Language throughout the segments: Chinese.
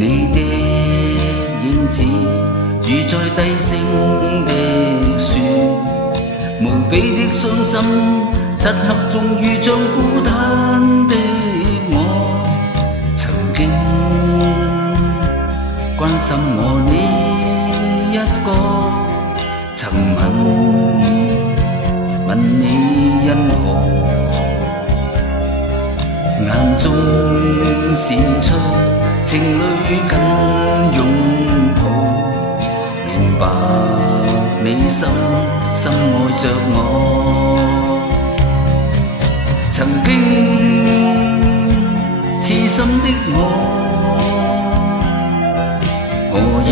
你的影子如在低聲的樹，無比的傷心，漆黑中遇像孤單的我，曾經關心我你一個，曾問你因何，眼中閃出情侶緊擁抱，明白你深深愛着我。曾經痴心的我，何以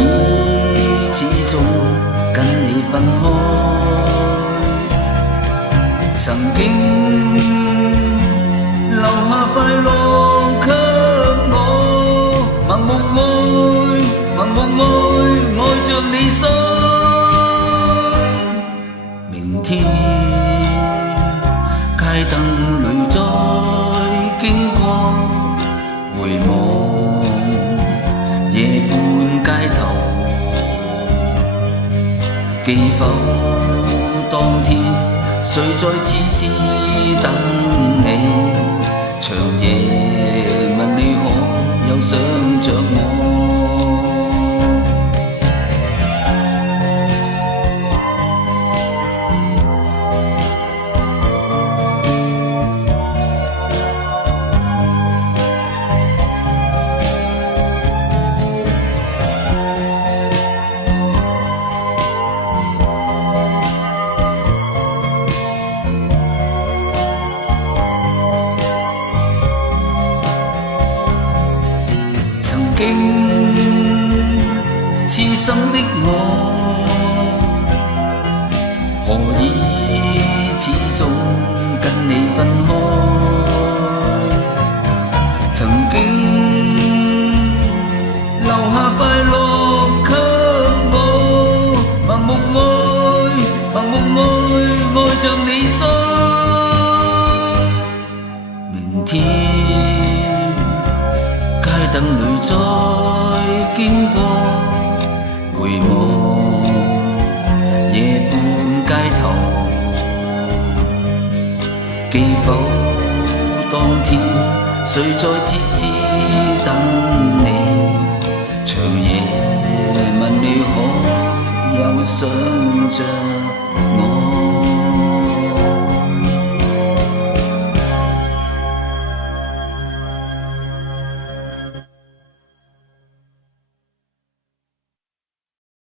始終跟你分開？曾經留下快樂給我，盲目愛，盲目愛，愛着你心。明天街燈裏再經過，回望夜半街頭，記否當天誰在痴痴等你？長夜問你可有想着我？曾經痴心的我，何以始終跟你分開？曾經留下快樂給我，盲目愛，盲目愛，愛着你心。明天街燈裏再經過，回望夜半街頭，記否當天誰在痴痴等你？長夜問你可有想着